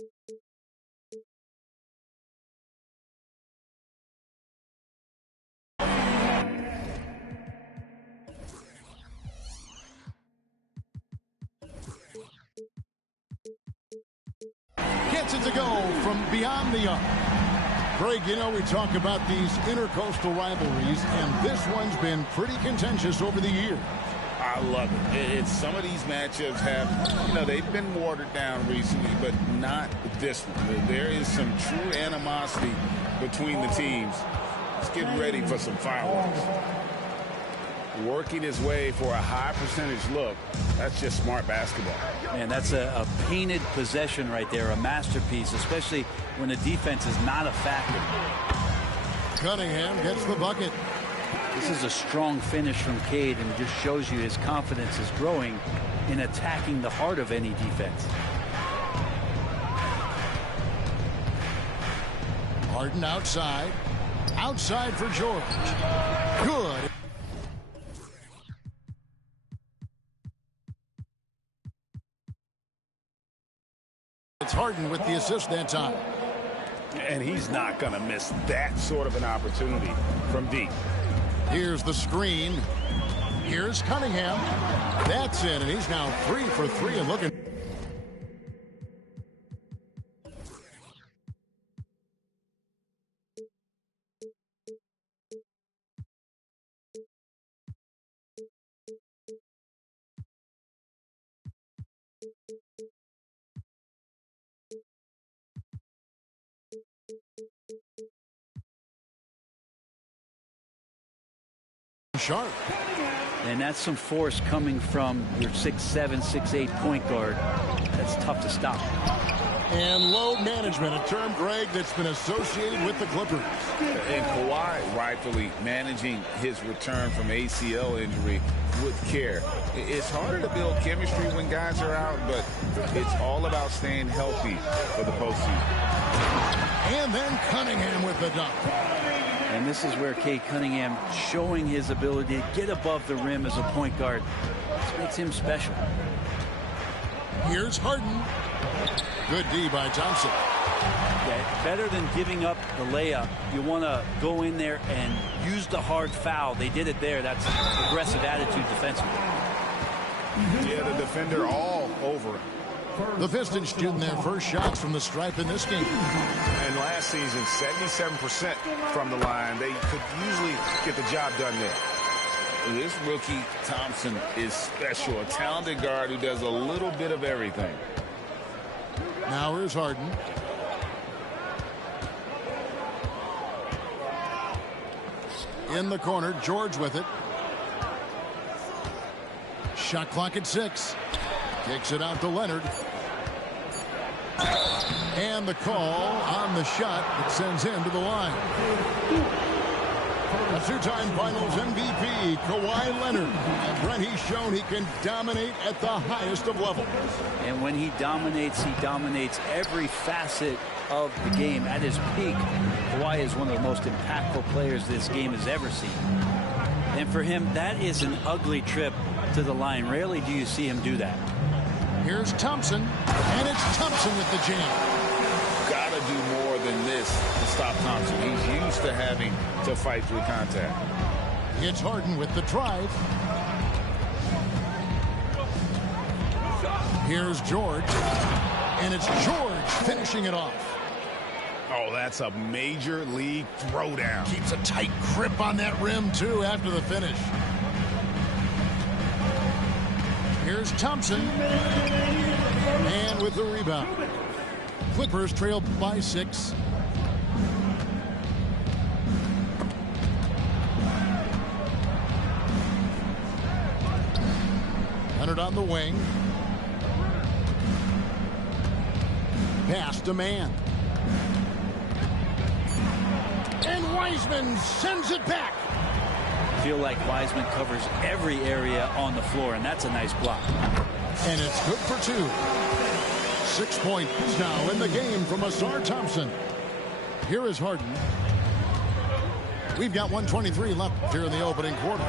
Gets it to go from beyond the arc. Greg, you know, we talk about these intercoastal rivalries, and this one's been pretty contentious over the years. I love it. It's some of these matchups have, you know, they've been watered down recently, but not this one. There is some true animosity between the teams. Let's get ready for some fireworks. Working his way for a high percentage look. That's just smart basketball. Man, that's a painted possession right there, a masterpiece, especially when the defense is not a factor. Cunningham gets the bucket. This is a strong finish from Cade, and just shows you his confidence is growing in attacking the heart of any defense. Harden outside. Outside for George. Good. It's Harden with the assist that time. And he's not going to miss that sort of an opportunity from deep. Here's the screen. Here's Cunningham. That's in, and he's now 3 for 3 and looking. Sharp. And that's some force coming from your 6'7", 6'8" point guard. That's tough to stop. And load management, a term, Greg, that's been associated with the Clippers. And Kawhi rightfully managing his return from ACL injury with care. It's harder to build chemistry when guys are out, but it's all about staying healthy for the postseason. And then Cunningham with the dunk. And this is where Cade Cunningham showing his ability to get above the rim as a point guard. This makes him special. Here's Harden. Good D by Thompson. Yeah, better than giving up the layup, you want to go in there and use the hard foul. They did it there. That's aggressive attitude defensively. Yeah, the defender all over him. The Pistons shooting their first shots from the stripe in this game. And last season, 77% from the line. They could usually get the job done there. This rookie, Thompson, is special. A talented guard who does a little bit of everything. Now here's Harden. In the corner, George with it. Shot clock at 6. Kicks it out to Leonard. And the call on the shot that sends him to the line. A two-time Finals MVP, Kawhi Leonard. And when he's shown he can dominate at the highest of levels. And when he dominates every facet of the game. At his peak, Kawhi is one of the most impactful players this game has ever seen. And for him, that is an ugly trip to the line. Rarely do you see him do that. Here's Thompson, and it's Thompson with the jam. Got to do more than this to stop Thompson. He's used to having to fight through contact. It's Harden with the drive. Here's George, and it's George finishing it off. Oh, that's a major league throwdown. Keeps a tight grip on that rim, too, after the finish. Here's Thompson. And with the rebound. Clippers trail by 6. Leonard on the wing. Pass to man. And Wiseman sends it back. Feel like Wiseman covers every area on the floor, and that's a nice block. And it's good for 2. 6 points now in the game from Asar Thompson. Here is Harden. We've got 1:23 left here in the opening quarter.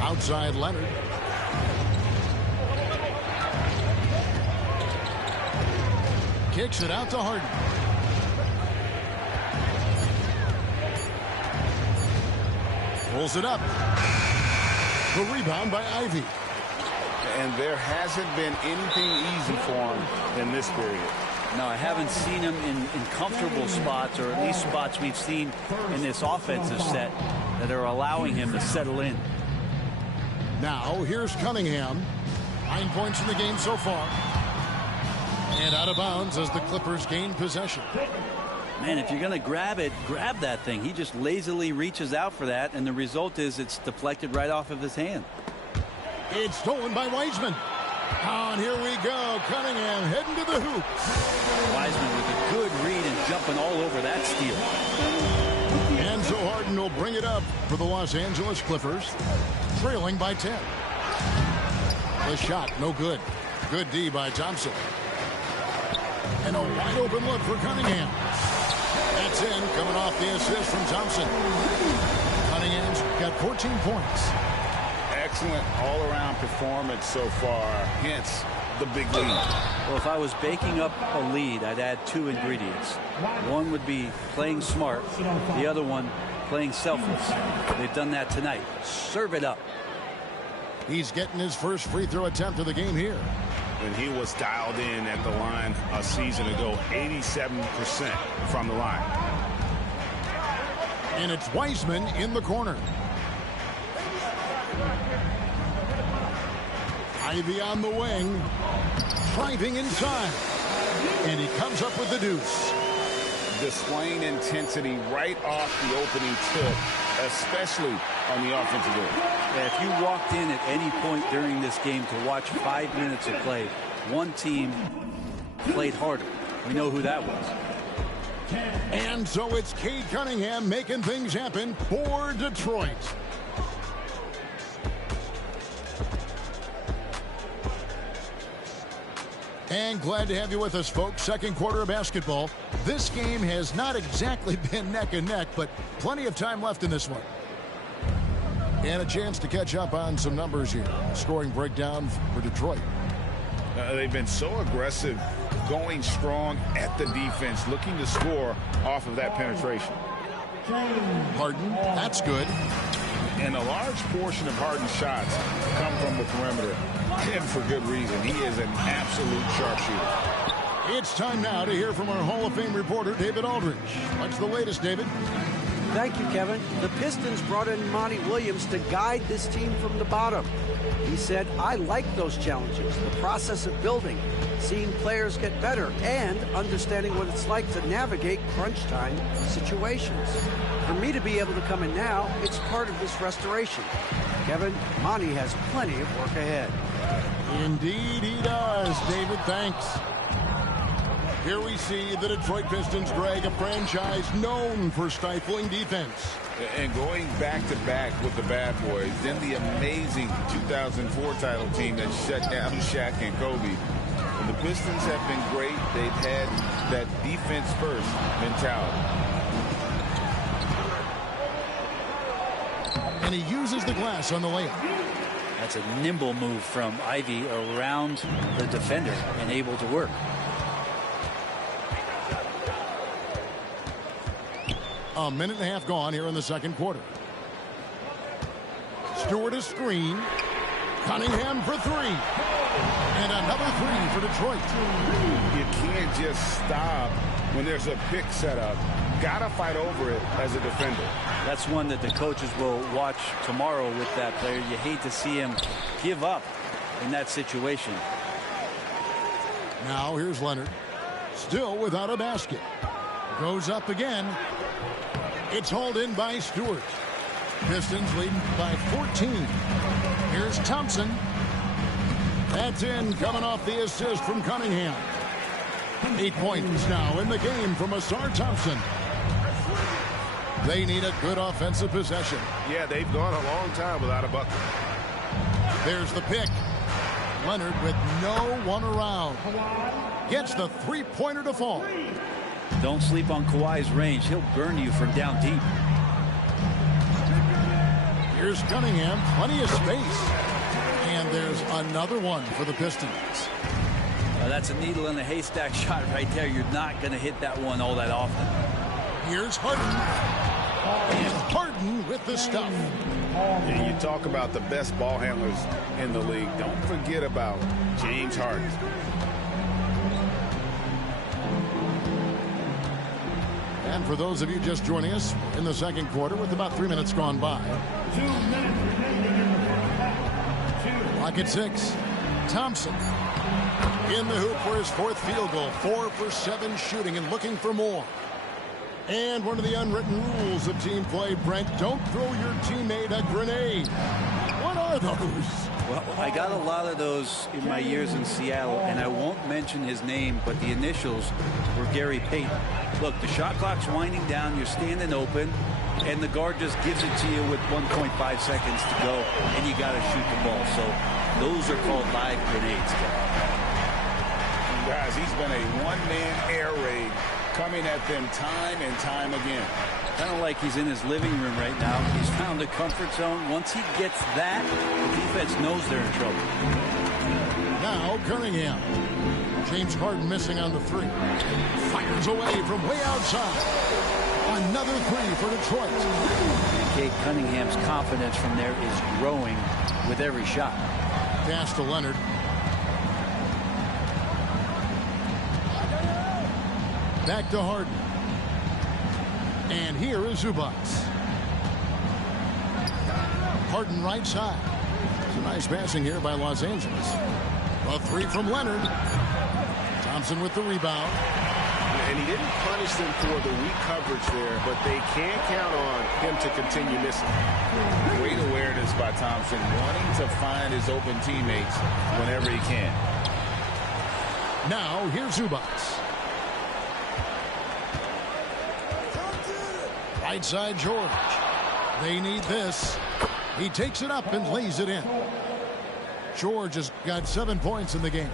Outside Leonard. Kicks it out to Harden. Pulls it up. The rebound by Ivy. And there hasn't been anything easy for him in this period. No, I haven't seen him in comfortable spots, or at least spots we've seen in this offensive set that are allowing him to settle in. Now, here's Cunningham. 9 points in the game so far. And out of bounds as the Clippers gain possession. Man, if you're going to grab it, grab that thing. He just lazily reaches out for that, and the result is it's deflected right off of his hand. It's stolen by Wiseman. And here we go. Cunningham heading to the hoop. Wiseman with a good read and jumping all over that steal. And so Harden will bring it up for the Los Angeles Clippers, trailing by 10. The shot, no good. Good D by Thompson. And a wide open look for Cunningham. That's in, coming off the assist from Thompson. Cunningham's got 14 points. Excellent all-around performance so far, hence the big lead. Well, if I was baking up a lead, I'd add 2 ingredients. One would be playing smart. The other one, playing selfless. They've done that tonight. Serve it up. He's getting his first free throw attempt of the game here. When he was dialed in at the line a season ago, 87% from the line. And it's Wiseman in the corner. Ivy on the wing, driving inside, and he comes up with the deuce. Displaying intensity right off the opening tip, especially on the offensive end. Yeah, if you walked in at any point during this game to watch 5 minutes of play, one team played harder. We know who that was. And so it's Cade Cunningham making things happen for Detroit. And glad to have you with us, folks. Second quarter of basketball. This game has not exactly been neck and neck, but plenty of time left in this one. And a chance to catch up on some numbers here. Scoring breakdown for Detroit. They've been so aggressive, going strong at the defense, looking to score off of that penetration. Harden, that's good. And a large portion of Harden's shots come from the perimeter, and for good reason. He is an absolute sharpshooter. It's time now to hear from our Hall of Fame reporter, David Aldridge. What's the latest, David? Thank you, Kevin. The Pistons brought in Monty Williams to guide this team from the bottom. He said, I like those challenges, the process of building, seeing players get better, and understanding what it's like to navigate crunch time situations. For me to be able to come in now, it's part of this restoration. Kevin, Monty has plenty of work ahead. Indeed he does, David. Thanks. Here we see the Detroit Pistons drag a franchise known for stifling defense. And going back-to-back with the bad boys, then the amazing 2004 title team that shut down Shaq and Kobe. And the Pistons have been great. They've had that defense-first mentality. And he uses the glass on the layup. That's a nimble move from Ivy around the defender and able to work. A minute and a half gone here in the second quarter. Stewart a screen. Cunningham for three. And another three for Detroit. You can't just stop when there's a pick set up. Gotta fight over it as a defender. That's one that the coaches will watch tomorrow with that player. You hate to see him give up in that situation. Now here's Leonard. Still without a basket. Goes up again. It's hauled in by Stewart. Pistons leading by 14. Here's Thompson. That's in, coming off the assist from Cunningham. 8 points now in the game from Asar Thompson. They need a good offensive possession. Yeah, they've gone a long time without a bucket. There's the pick. Leonard with no one around. Gets the three-pointer to fall. Don't sleep on Kawhi's range. He'll burn you from down deep. Here's Cunningham. Plenty of space. And there's another one for the Pistons. That's a needle in a haystack shot right there. You're not going to hit that one all that often. Here's Harden. And Harden with the stuff. And you talk about the best ball handlers in the league. Don't forget about James Harden. And for those of you just joining us in the second quarter with about 3 minutes gone by. 2 minutes remaining in the first half. Clock at 6. Thompson in the hoop for his 4th field goal. 4 for 7 shooting and looking for more. And one of the unwritten rules of team play, Brent, don't throw your teammate a grenade. What are those? Well, I got a lot of those in my years in Seattle, and I won't mention his name, but the initials were Gary Payton. Look, the shot clock's winding down, you're standing open, and the guard just gives it to you with 1.5 seconds to go, and you got to shoot the ball. So those are called live grenades. Guys, he's been a one-man air raid coming at them time and time again. Kind of like he's in his living room right now. He's found a comfort zone. Once he gets that, the defense knows they're in trouble. Now Cunningham. James Harden missing on the 3. Fires away from way outside. Another 3 for Detroit. Kate Cunningham's confidence from there is growing with every shot. Pass to Leonard. Back to Harden. And here is Zubac. Harden right side. It's a nice passing here by Los Angeles. A 3 from Leonard. Thompson with the rebound. And he didn't punish them for the weak coverage there, but they can't count on him to continue missing. Great awareness by Thompson, wanting to find his open teammates whenever he can. Now here's Zubac. Right side George. They need this. He takes it up and lays it in. George has got 7 points in the game.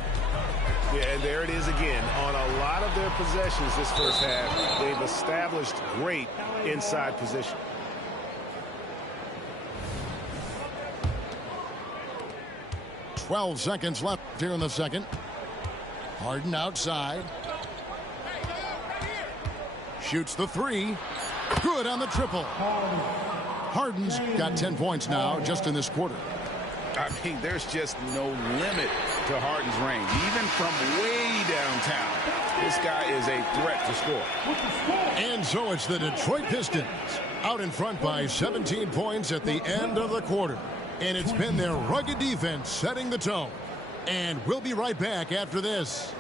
Yeah, and there it is again. On a lot of their possessions this first half, they've established great inside position. .12 seconds left here in the second. Harden outside. Shoots the 3. Good on the triple. Harden's got 10 points now just in this quarter. I mean, there's just no limit to Harden's range. Even from way downtown, this guy is a threat to score. And so it's the Detroit Pistons out in front by 17 points at the end of the quarter. And it's been their rugged defense setting the tone. And we'll be right back after this.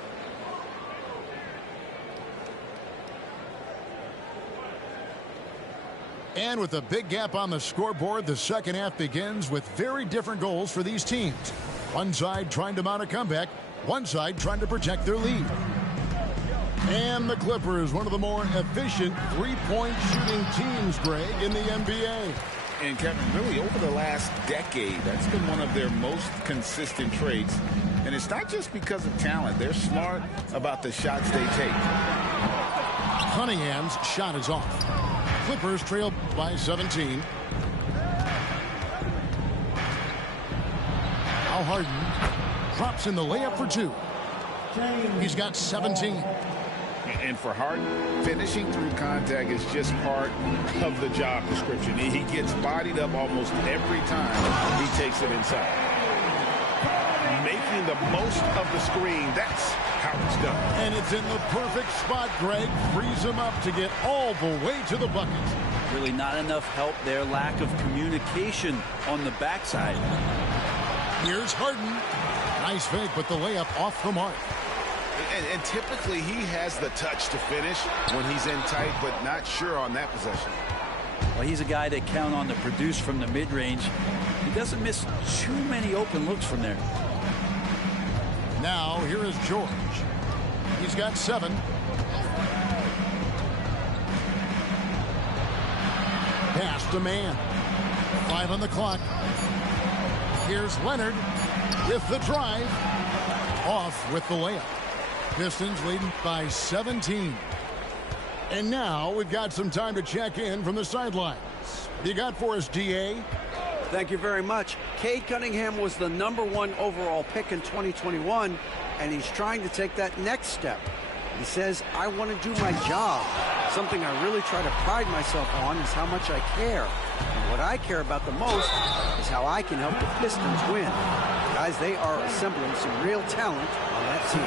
And with a big gap on the scoreboard, the second half begins with very different goals for these teams. One side trying to mount a comeback, one side trying to protect their lead. And the Clippers, one of the more efficient three-point shooting teams, Greg, in the NBA. And Kevin, really over the last decade, that's been one of their most consistent traits. And it's not just because of talent. They're smart about the shots they take. Cunningham's shot is off. Clippers trail by 17. Now Harden drops in the layup for 2. He's got 17. And for Harden, finishing through contact is just part of the job description. He gets bodied up almost every time he takes it inside. Making the most of the screen, that's how it's done. And it's in the perfect spot, Greg. Frees him up to get all the way to the bucket. Really not enough help there. Lack of communication on the backside. Here's Harden. Nice fake, but the layup off the mark. And typically he has the touch to finish when he's in tight, but not sure on that possession. Well, he's a guy that count on to produce from the mid-range. He doesn't miss too many open looks from there. Now here is George. He's got 7. Pass to man. 5 on the clock. Here's Leonard with the drive. Off with the layup. Pistons leading by 17. And now we've got some time to check in from the sidelines. What do you got for us, DA? Thank you very much. Cade Cunningham was the #1 overall pick in 2021, and he's trying to take that next step. He says, I want to do my job. Something I really try to pride myself on is how much I care. And what I care about the most is how I can help the Pistons win. Guys, they are assembling some real talent on that team.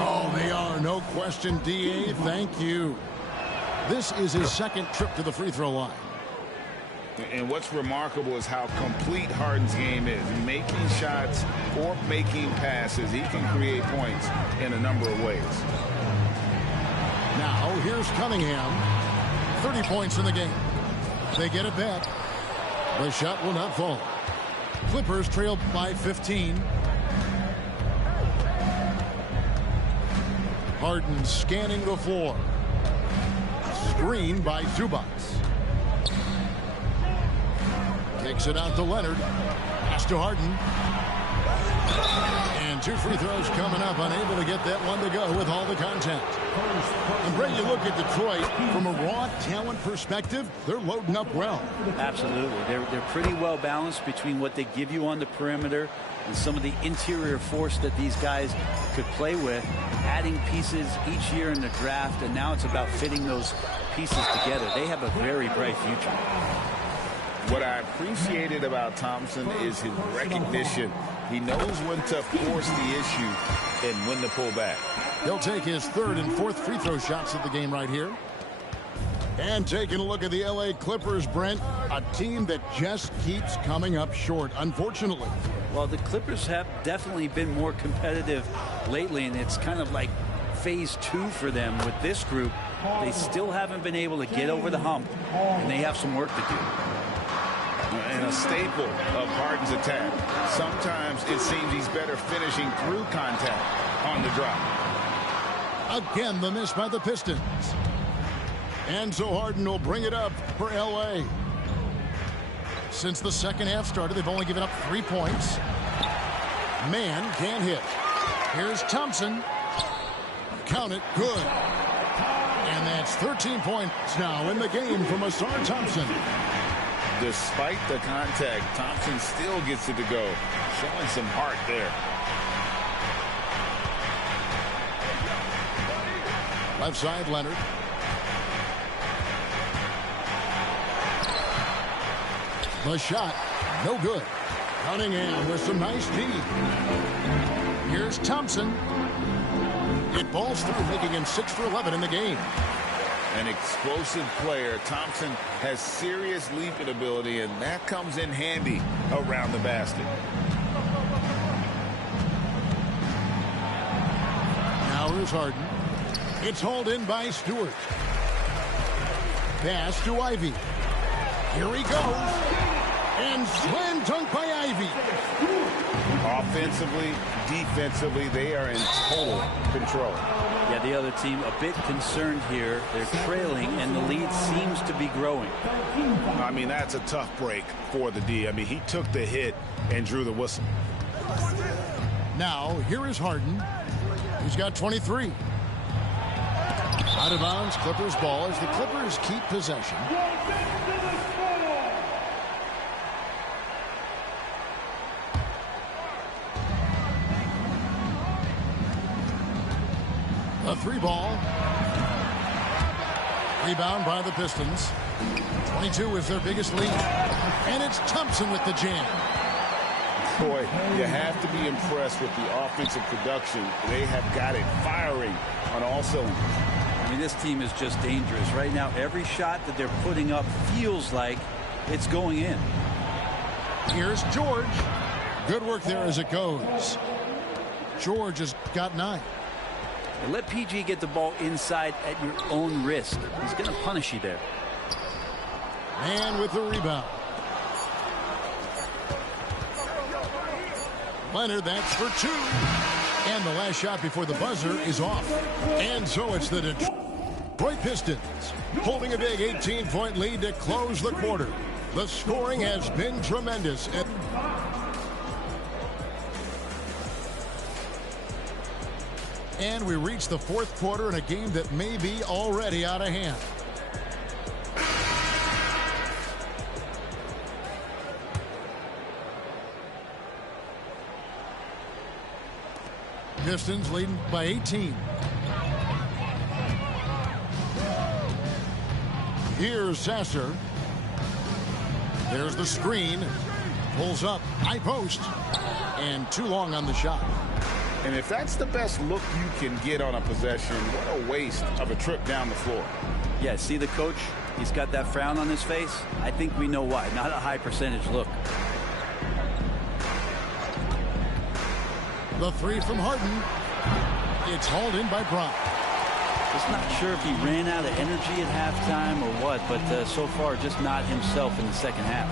Oh, they are. No question, D.A. Thank you. This is his second trip to the free throw line. And what's remarkable is how complete Harden's game is. Making shots or making passes, he can create points in a number of ways. Now, here's Cunningham. 30 points in the game. They get it back. The shot will not fall. Clippers trail by 15. Harden scanning the floor. Screen by Zubac. Kicks it out to Leonard. Pass to Harden. And 2 free throws coming up. Unable to get that one to go with all the contact. And Brett, you look at Detroit from a raw talent perspective, they're loading up well. Absolutely. They're pretty well balanced between what they give you on the perimeter and some of the interior force that these guys could play with, adding pieces each year in the draft, and now it's about fitting those pieces together. They have a very bright future. What I appreciated about Thompson is his recognition. He knows when to force the issue and when to pull back. He'll take his 3rd and 4th free throw shots of the game right here. And taking a look at the L.A. Clippers, Brent, a team that just keeps coming up short, unfortunately. Well, the Clippers have definitely been more competitive lately, and it's kind of like phase 2 for them with this group. They still haven't been able to get over the hump, and they have some work to do. And a staple of Harden's attack. Sometimes it seems he's better finishing through contact on the drop. Again, the miss by the Pistons. And so Harden will bring it up for L.A. Since the second half started, they've only given up 3 points. Man can't hit. Here's Thompson. Count it. Good. And that's 13 points now in the game from Asar Thompson. Despite the contact, Thompson still gets it to go. Showing some heart there. Left side, Leonard. The shot, no good. Cunningham with some nice D. Here's Thompson. It balls through, making him 6 for 11 in the game. An explosive player. Thompson has serious leaping ability, and that comes in handy around the basket. Now here's Harden. It's hauled in by Stewart. Pass to Ivy. Here he goes. And slam dunk by Ivy. Offensively, defensively, they are in total control. Yeah, the other team a bit concerned here. They're trailing, and the lead seems to be growing. I mean, that's a tough break for the D. I mean, he took the hit and drew the whistle. Now, here is Harden. He's got 23. Out of bounds, Clippers ball as the Clippers keep possession. A 3 ball. Rebound by the Pistons. 22 is their biggest lead. And it's Thompson with the jam. Boy, you have to be impressed with the offensive production. They have got it firing on all cylinders. I mean, this team is just dangerous. Right now, every shot that they're putting up feels like it's going in. Here's George. Good work there as it goes. George has got 9. And let PG get the ball inside at your own risk. He's going to punish you there. Man with the rebound. Leonard, that's for 2. And the last shot before the buzzer is off. And so it's the Detroit Pistons holding a big 18-point lead to close the quarter. The scoring has been tremendous. And we reach the 4th quarter in a game that may be already out of hand. Pistons leading by 18. Here's Sasser. There's the screen. Pulls up. High post. And too long on the shot. And if that's the best look you can get on a possession, what a waste of a trip down the floor. Yeah, see the coach? He's got that frown on his face. I think we know why. Not a high percentage look. The three from Harden. It's hauled in by Brock. Just not sure if he ran out of energy at halftime or what, but so far just not himself in the second half.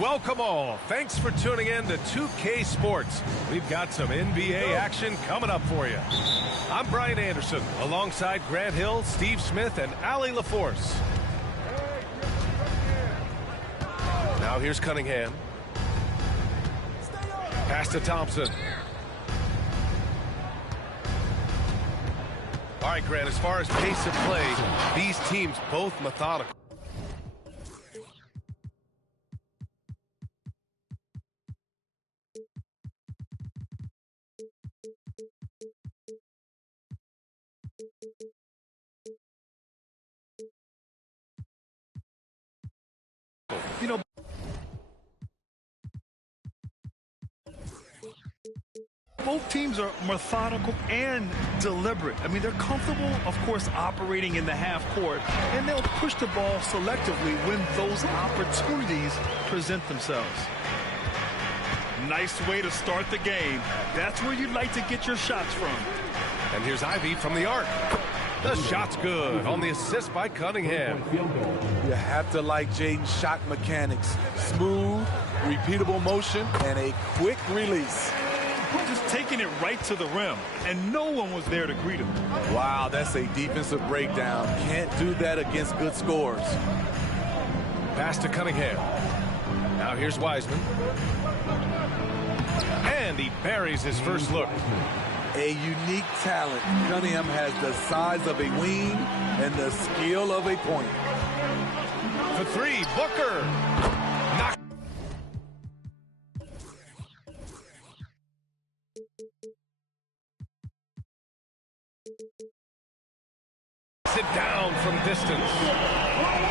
Welcome all. Thanks for tuning in to 2K Sports. We've got some NBA action coming up for you. I'm Brian Anderson, alongside Grant Hill, Steve Smith, and Allie LaForce. Now here's Cunningham. Pass to Thompson. All right, Grant, as far as pace of play, these teams both methodical. You know, both teams are methodical and deliberate. I mean, they're comfortable, of course, operating in the half court, and they'll push the ball selectively when those opportunities present themselves. Nice way to start the game. That's where you'd like to get your shots from. And here's Ivy from the arc. The shot's good on the assist by Cunningham. You have to like Jaden's shot mechanics. Smooth, repeatable motion, and a quick release. Just taking it right to the rim, and no one was there to greet him. Wow, that's a defensive breakdown. Can't do that against good scores. Pass to Cunningham. Now here's Wiseman. And he buries his first look. A unique talent. Cunningham has the size of a wing and the skill of a point. For three, Booker. Knock. Sit down from distance.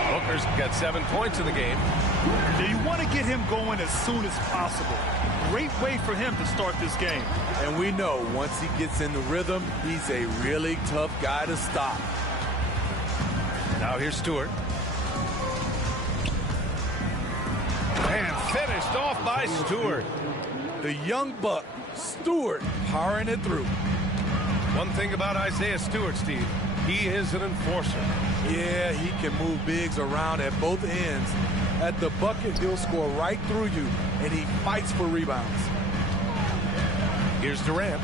Booker's got 7 points in the game. Now you want to get him going as soon as possible. Great way for him to start this game. And we know once he gets in the rhythm, he's a really tough guy to stop. Now here's Stewart. And finished off by Stewart. The young buck, Stewart, powering it through. One thing about Isaiah Stewart, Steve, he is an enforcer. Yeah, he can move bigs around at both ends. At the bucket, he'll score right through you, and he fights for rebounds. Here's Durant.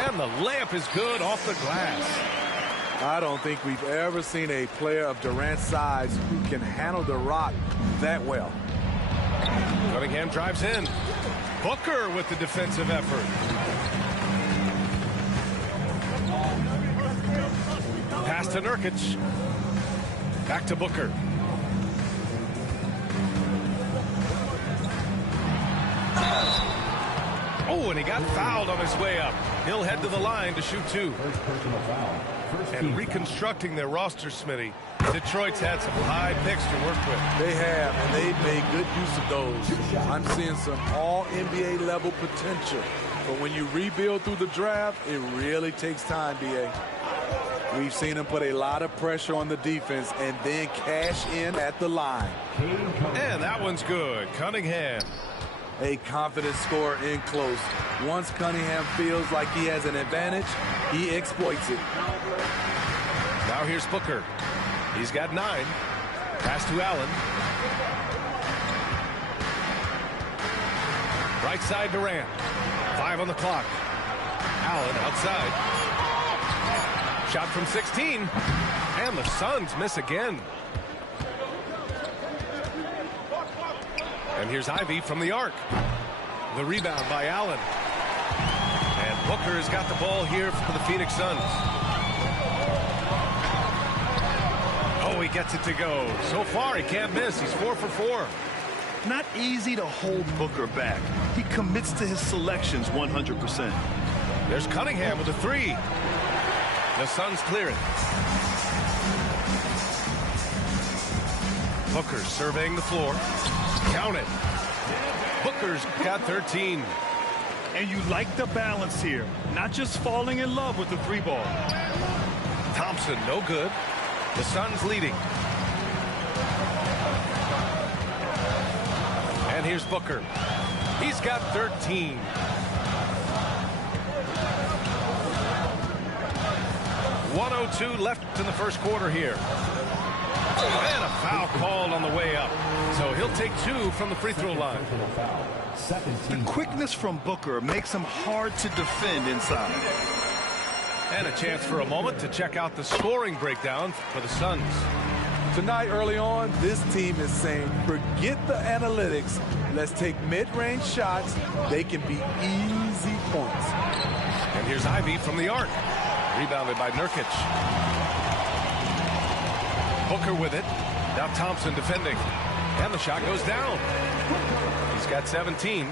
And the layup is good off the glass. I don't think we've ever seen a player of Durant's size who can handle the rock that well. Cunningham drives in. Booker with the defensive effort. Pass to Nurkic. Back to Booker. Oh, and he got fouled on his way up. He'll head to the line to shoot two. And reconstructing their roster, Smitty, Detroit's had some high picks to work with. They have, and they've made good use of those. I'm seeing some all-NBA level potential. But when you rebuild through the draft, it really takes time, B.A. We've seen them put a lot of pressure on the defense and then cash in at the line. And that one's good. Cunningham. A confident scorer in close. Once Cunningham feels like he has an advantage, he exploits it. Now here's Booker. He's got 9. Pass to Allen. Right side Durant. 5 on the clock. Allen outside. Shot from 16. And the Suns miss again. And here's Ivy from the arc. The rebound by Allen. And Booker has got the ball here for the Phoenix Suns. Oh, he gets it to go. So far, he can't miss. He's 4 for 4. Not easy to hold Booker back. He commits to his selections 100%. There's Cunningham with a 3. The Suns clear it. Booker surveying the floor. Count it. Booker's got 13. And you like the balance here. Not just falling in love with the 3-ball. Thompson, no good. The Suns leading. And here's Booker. He's got 13. .102 left in the first quarter here. And a foul called on the way up. So he'll take 2 from the free throw line. The quickness from Booker makes him hard to defend inside. And a chance for a moment to check out the scoring breakdown for the Suns. Tonight, early on, this team is saying, forget the analytics. Let's take mid-range shots. They can be easy points. And here's Ivy from the arc. Rebounded by Nurkic. Booker with it. Now Thompson defending. And the shot goes down. He's got 17.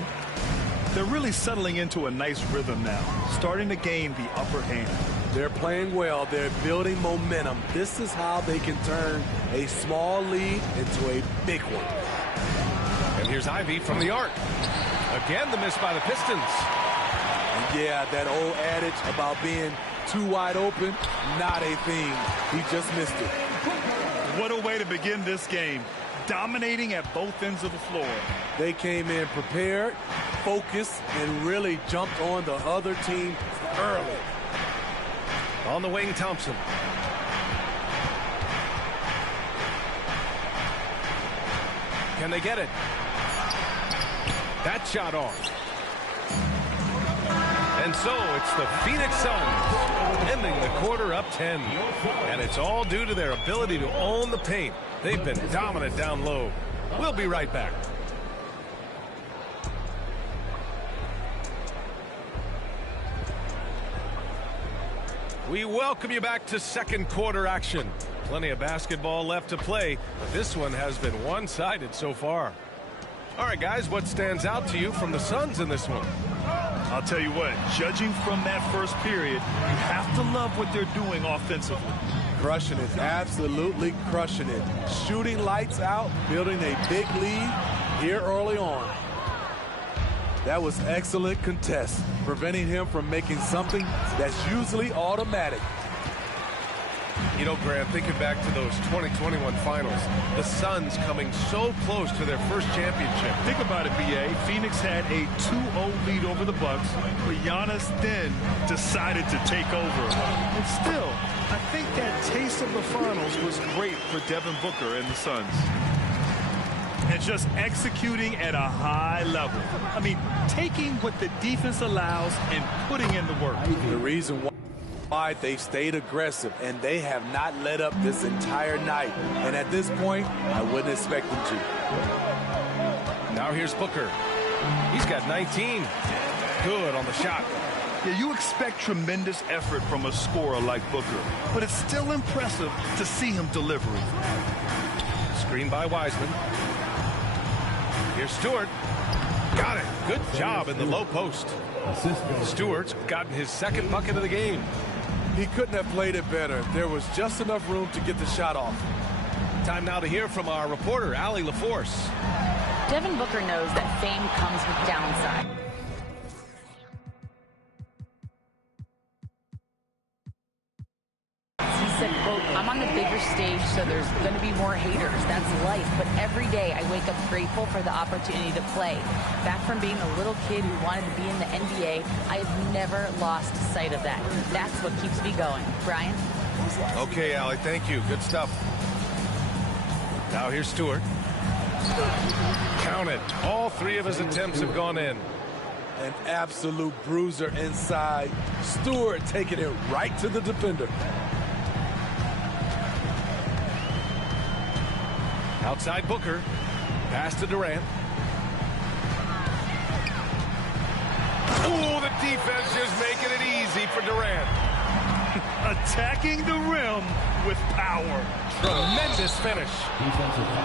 They're really settling into a nice rhythm now, starting to gain the upper hand. They're playing well. They're building momentum. This is how they can turn a small lead into a big one. And here's Ivy from the arc. Again, the miss by the Pistons. And yeah, that old adage about being too wide open, not a thing. He just missed it. What a way to begin this game. Dominating at both ends of the floor. They came in prepared, focused, and really jumped on the other team early. On the wing, Thompson. Can they get it? That shot off. And so it's the Phoenix Suns ending the quarter up 10. And it's all due to their ability to own the paint. They've been dominant down low. We'll be right back. We welcome you back to second quarter action. Plenty of basketball left to play, but this one has been one-sided so far. All right, guys, what stands out to you from the Suns in this one? I'll tell you what, judging from that first period, you have to love what they're doing offensively. Crushing it, absolutely crushing it. Shooting lights out, building a big lead here early on. That was excellent contest, preventing him from making something that's usually automatic. You know, Grant, thinking back to those 2021 finals, the Suns coming so close to their first championship. Think about it, B.A. Phoenix had a 2-0 lead over the Bucks, but Giannis then decided to take over. And still, I think that taste of the finals was great for Devin Booker and the Suns. And just executing at a high level. I mean, taking what the defense allows and putting in the work. The reason why they've stayed aggressive, and they have not let up this entire night. And at this point, I wouldn't expect them to. Now here's Booker. He's got 19. Good on the shot. Yeah, you expect tremendous effort from a scorer like Booker, but it's still impressive to see him delivering. Screen by Wiseman. Here's Stewart. Got it. Good job in the low post. Stewart's gotten his second bucket of the game. He couldn't have played it better. There was just enough room to get the shot off. Time now to hear from our reporter, Allie LaForce. Devin Booker knows that fame comes with downside. He said, quote, I'm on the bigger stage, so there's going to be more haters. That's life. But every day I wake up grateful for the opportunity to play. Back from being a little kid who wanted to be in the NBA, I have never lost sight of that. That's what keeps me going. Brian? Okay, Allie, thank you. Good stuff. Now here's Stewart. Count it. All three of his attempts have gone in. An absolute bruiser inside. Stewart taking it right to the defender. Outside Booker. Pass to Durant. Oh, the defense just making it easy for Durant. Attacking the rim with power. Tremendous finish.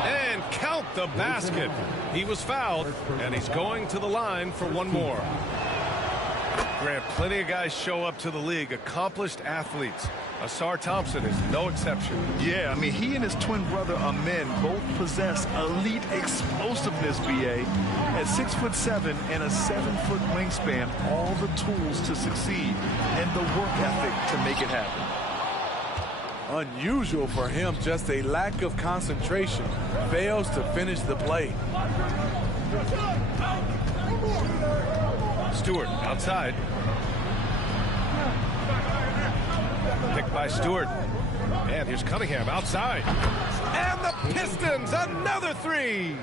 And count the basket. He was fouled, and he's going to the line for one more. Grant, plenty of guys show up to the league, accomplished athletes. Asar Thompson is no exception. Yeah, I mean, he and his twin brother Amen both possess elite explosiveness, B.A. At 6'7" and a 7-foot wingspan, all the tools to succeed and the work ethic to make it happen. Unusual for him, just a lack of concentration. Fails to finish the play. Stewart outside. Picked by Stewart. And here's Cunningham outside. And the Pistons, another three.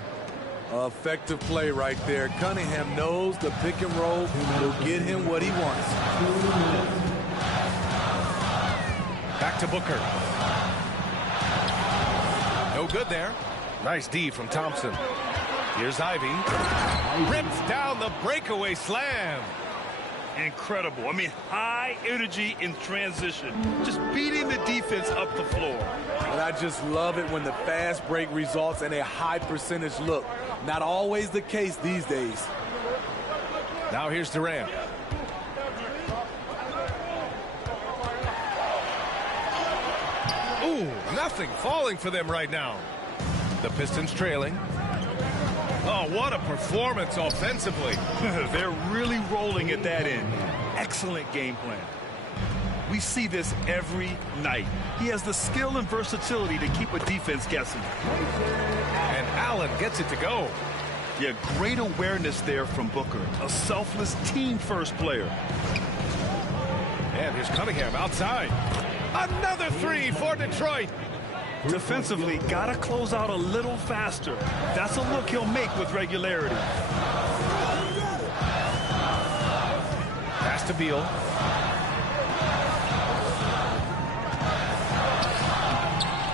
Effective play right there. Cunningham knows the pick and roll will get him what he wants. Back to Booker. No good there. Nice D from Thompson. Here's Ivy. Rips down the breakaway slam. Incredible. I mean, high energy in transition. Just beating the defense up the floor. And I just love it when the fast break results in a high percentage look. Not always the case these days. Now here's Durant. Ooh, nothing falling for them right now. The Pistons trailing. Oh, what a performance offensively. They're really rolling at that end. Excellent game plan. We see this every night. He has the skill and versatility to keep a defense guessing. And Allen gets it to go. Yeah, great awareness there from Booker. A selfless team-first player. And here's Cunningham outside. Another three for Detroit. Defensively, gotta close out a little faster. That's a look he'll make with regularity. Pass to Beal.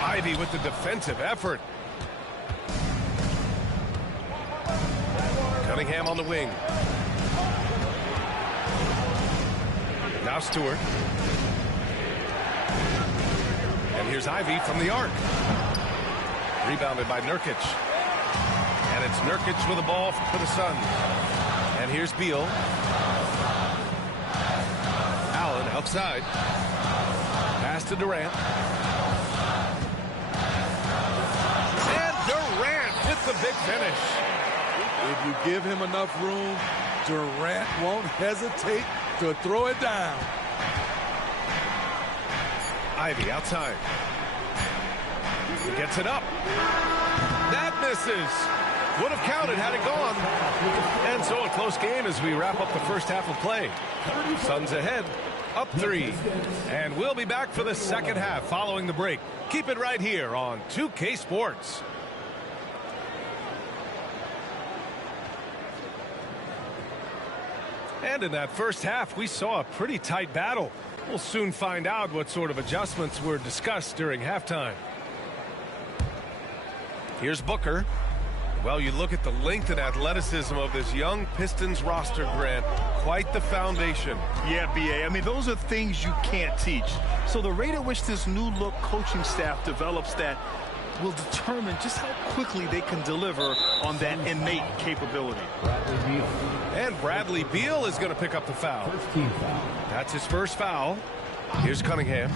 Ivy with the defensive effort. Cunningham on the wing. Now Stewart. And here's Ivy from the arc. Rebounded by Nurkic. And it's Nurkic with the ball for the Suns. And here's Beal. Allen outside. Pass to Durant. And Durant with the big finish. If you give him enough room, Durant won't hesitate to throw it down. Ivy outside. He gets it up. That misses. Would have counted had it gone. And so a close game as we wrap up the first half of play. Suns ahead, up 3. And we'll be back for the second half following the break. Keep it right here on 2K Sports. And in that first half, we saw a pretty tight battle. We'll soon find out what sort of adjustments were discussed during halftime. Here's Booker. Well, you look at the length and athleticism of this young Pistons roster, Grant. Quite the foundation. Yeah, B.A. I mean, those are things you can't teach. So the rate at which this new look coaching staff develops that will determine just how quickly they can deliver on that innate capability. And Bradley Beal is going to pick up the foul. First team foul. That's his first foul. Here's Cunningham.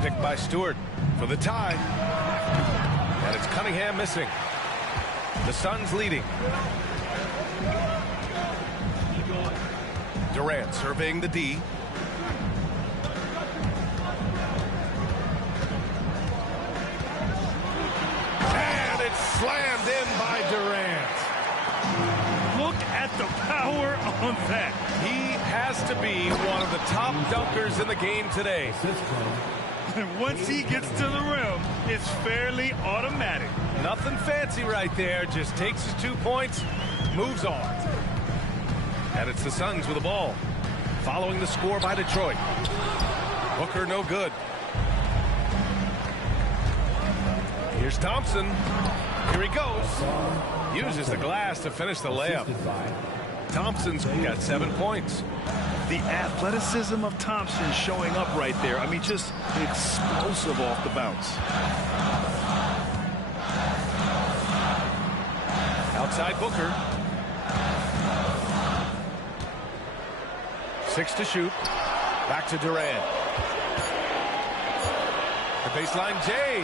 Picked by Stewart for the tie. And it's Cunningham missing. The Suns leading. Durant surveying the D. And it's slammed in by Durant. Look at the power on that. He has to be one of the top dunkers in the game today. And once he gets to the rim, it's fairly automatic. Nothing fancy right there. Just takes his 2 points, moves on. And it's the Suns with the ball. Following the score by Detroit. Booker no good. Here's Thompson. Here he goes. Uses the glass to finish the layup. Thompson's got 7 points. The athleticism of Thompson showing up right there. I mean, just explosive off the bounce. Outside Booker. 6 to shoot. Back to Durant. The baseline J.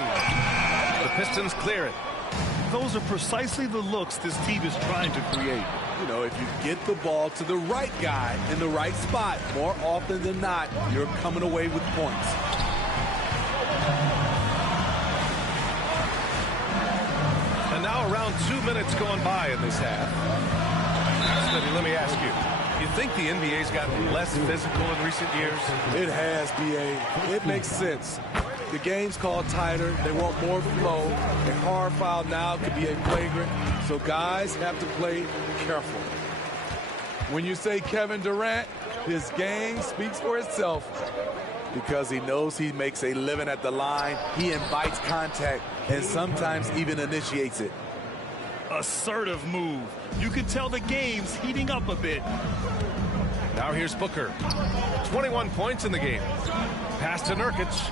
The Pistons clear it. Those are precisely the looks this team is trying to create. You know, if you get the ball to the right guy in the right spot, more often than not, you're coming away with points. And now around 2 minutes going by in this half. Smitty, let me ask you think the NBA's gotten less physical in recent years? It has, B.A. It makes sense. The game's called tighter. They want more flow. A hard foul now could be a flagrant, so guys have to play careful. When you say Kevin Durant, his game speaks for itself because he knows he makes a living at the line. He invites contact and sometimes even initiates it. Assertive move. You can tell the game's heating up a bit. Now here's Booker. 21 points in the game. Pass to Nurkic.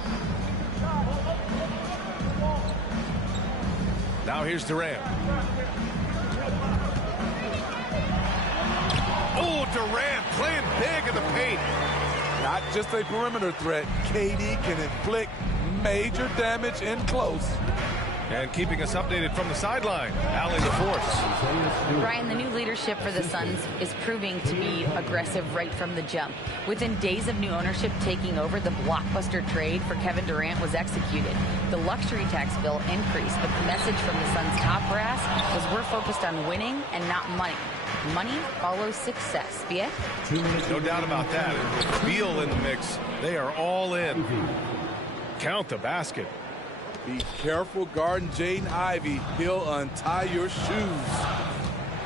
Now here's Durant. Oh, Durant playing big in the paint. Not just a perimeter threat. KD can inflict major damage in close. And keeping us updated from the sideline, Allie the Force. Brian, the new leadership for the Suns is proving to be aggressive right from the jump. Within days of new ownership taking over, the blockbuster trade for Kevin Durant was executed. The luxury tax bill increased, but the message from the Suns' top brass was we're focused on winning and not money. Money follows success. Yeah? No doubt about that. And with Beal in the mix, they are all in. Count the basket. Be careful guarding Jaden Ivey. He'll untie your shoes.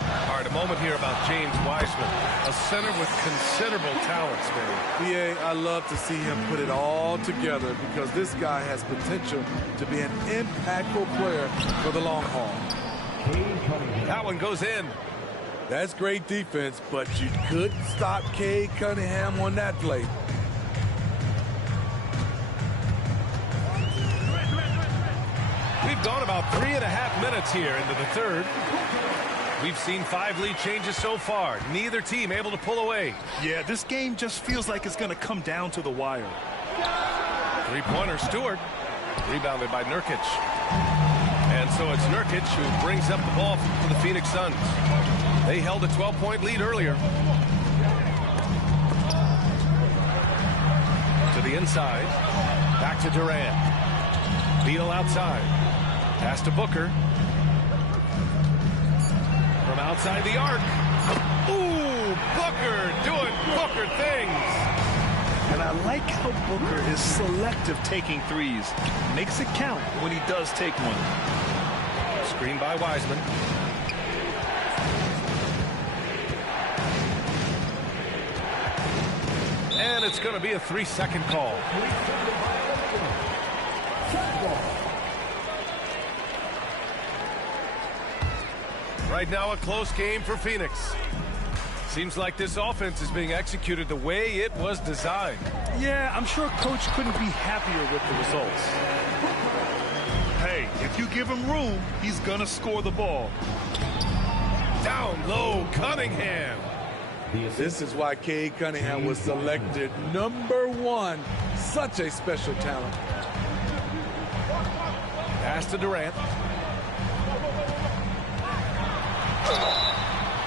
All right, a moment here about James Wiseman, a center with considerable talent, Smitty. BA, I love to see him put it all together because this guy has potential to be an impactful player for the long haul. That one goes in. That's great defense, but you couldn't stop Cade Cunningham on that play. We've gone about 3.5 minutes here into the third. We've seen 5 lead changes so far. Neither team able to pull away. Yeah, this game just feels like it's going to come down to the wire. Three-pointer, Stewart. Rebounded by Nurkic. And so it's Nurkic who brings up the ball for the Phoenix Suns. They held a 12-point lead earlier. the inside. Back to Durant. Beal outside. Pass to Booker. From outside the arc. Ooh, Booker doing Booker things. And I like how Booker is selective taking threes. Makes it count when he does take one. Screen by Wiseman. And it's going to be a 3-second call. Right now, a close game for Phoenix. Seems like this offense is being executed the way it was designed. Yeah, I'm sure Coach couldn't be happier with the results. Hey, if you give him room, he's going to score the ball. Down low, Cunningham. This is why Cade Cunningham was selected #1. Such a special talent. Pass to Durant.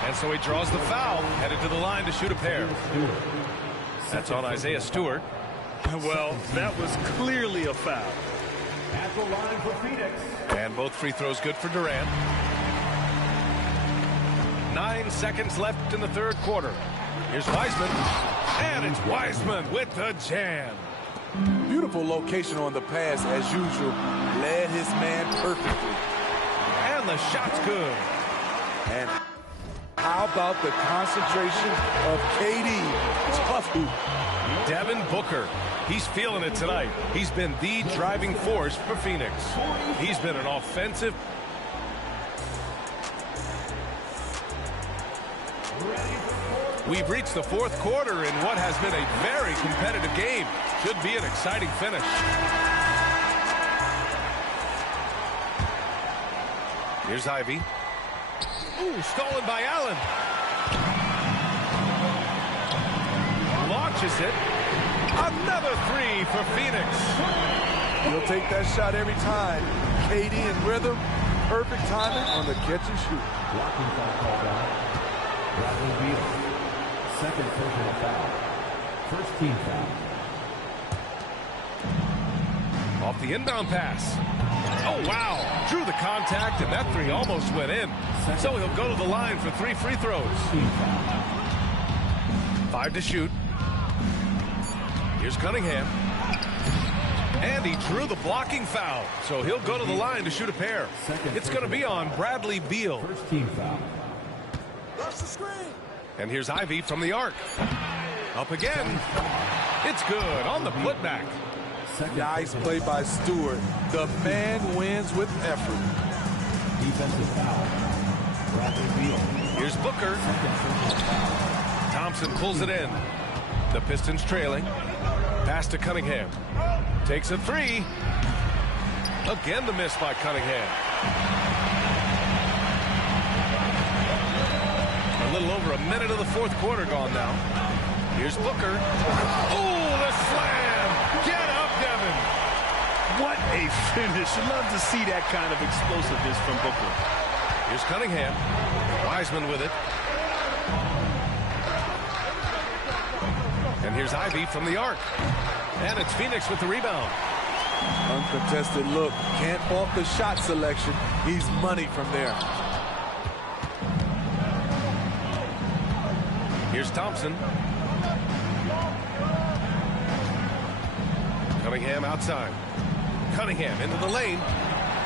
And so he draws the foul, headed to the line to shoot a pair. That's on Isaiah Stewart. Well, that was clearly a foul. At the line for Phoenix. And both free throws good for Durant. 9 seconds left in the third quarter. Here's Wiseman. And it's Wiseman with the jam. Beautiful location on the pass as usual. Led his man perfectly. And the shot's good. And how about the concentration of KD? Tough hoop. Devin Booker. He's feeling it tonight. He's been the driving force for Phoenix. He's been an offensive. We've reached the fourth quarter in what has been a very competitive game. Should be an exciting finish. Here's Ivy. Ooh, stolen by Allen. Launches it. Another three for Phoenix. He'll take that shot every time. KD in rhythm. Perfect timing on the catch and shoot. Blocking foul called out. Bradley Beal. Second personal foul. First team foul. Off the inbound pass. Oh, wow. Drew the contact, and that three almost went in. So he'll go to the line for 3 free throws. 5 to shoot. Here's Cunningham. And he drew the blocking foul. So he'll go to the line to shoot a pair. It's going to be on Bradley Beal. First team foul. And here's Ivy from the arc. Up again. It's good on the putback. Nice play by Stewart. The man wins with effort. Defensive foul. Bradley Beal. Here's Booker. Thompson pulls it in. The Pistons trailing. Pass to Cunningham. Takes a three. Again the miss by Cunningham. A little over a minute of the fourth quarter gone now. Here's Booker. Oh, the slam. Get up, Devin. What a finish. Love to see that kind of explosiveness from Booker. Here's Cunningham. Wiseman with it. And here's Ivy from the arc. And it's Phoenix with the rebound. Uncontested look. Can't fault the shot selection. He's money from there. Here's Thompson. Cunningham outside. Cunningham into the lane.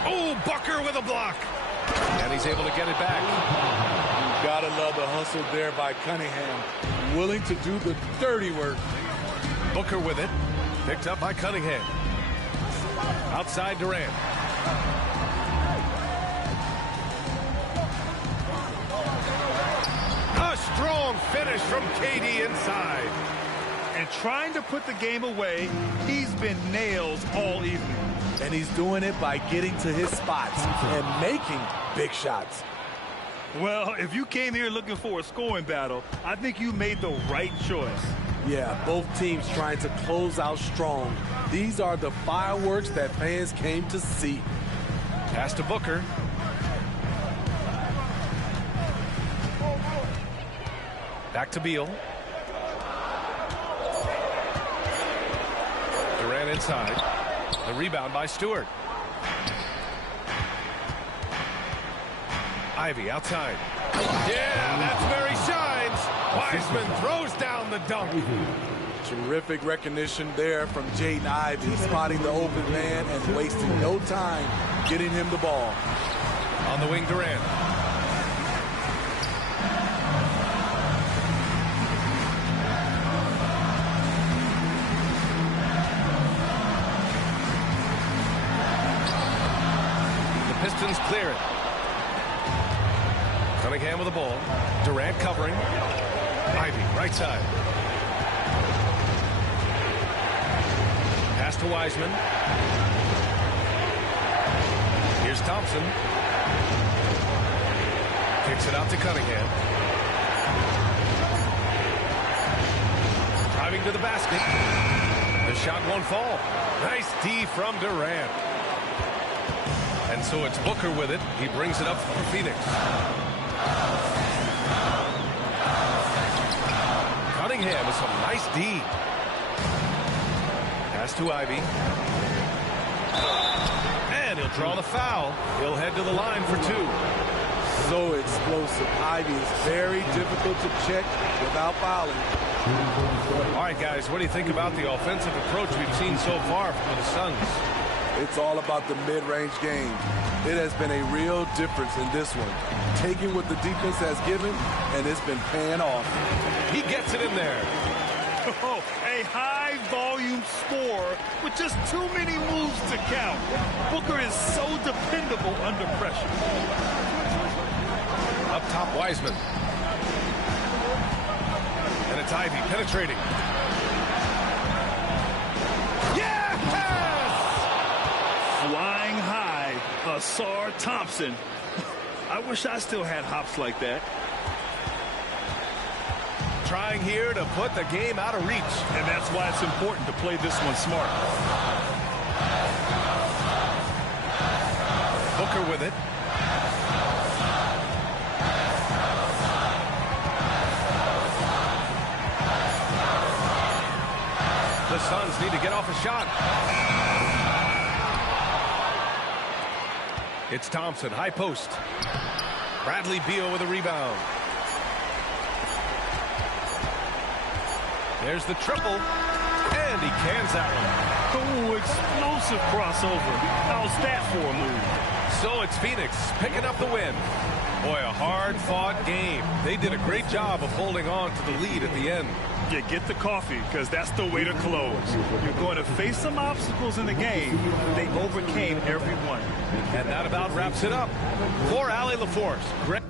Oh, Booker with a block. And he's able to get it back. You gotta love the hustle there by Cunningham. Willing to do the dirty work. Booker with it. Picked up by Cunningham. Outside Durant. A strong finish from KD inside. And trying to put the game away, he's been nails all evening. And he's doing it by getting to his spots and making big shots. Well, if you came here looking for a scoring battle, I think you made the right choice. Yeah, both teams trying to close out strong. These are the fireworks that fans came to see. Pass to Booker. Back to Beal. Durant inside. The rebound by Stewart. Ivy outside. Yeah, that's where he shines. Wiseman throws down the dunk. Terrific recognition there from Jaden Ivey, spotting the open man and wasting no time getting him the ball. On the wing, Durant. The Pistons clear it. Cunningham with the ball. Durant covering. Ivy, right side. Pass to Wiseman. Here's Thompson. Kicks it out to Cunningham. Driving to the basket. The shot won't fall. Nice D from Durant. And so it's Booker with it. He brings it up for Phoenix. Cunningham with some nice D. Pass to Ivy. And he'll draw the foul. He'll head to the line for two. So explosive. Ivy is very difficult to check without fouling. All right, guys, what do you think about the offensive approach we've seen so far from the Suns? It's all about the mid-range game. It has been a real difference in this one. Taking what the defense has given, and it's been paying off. He gets it in there. Oh, a high-volume score with just too many moves to count. Booker is so dependable under pressure. Up top, Wiseman. And it's Ivy penetrating. Yes! Flying high, Asar Thompson. I wish I still had hops like that. Trying here to put the game out of reach. And that's why it's important to play this one smart. Booker with it. The Suns need to get off a shot. It's Thompson, high post. Bradley Beal with a rebound. There's the triple, and he cans that one. Oh, explosive crossover. How's that for a move? So it's Phoenix picking up the win. Boy, a hard-fought game. They did a great job of holding on to the lead at the end. Yeah, get the coffee, because that's the way to close. You're going to face some obstacles in the game. They overcame every one. And that about wraps it up. For Allie LaForce, Greg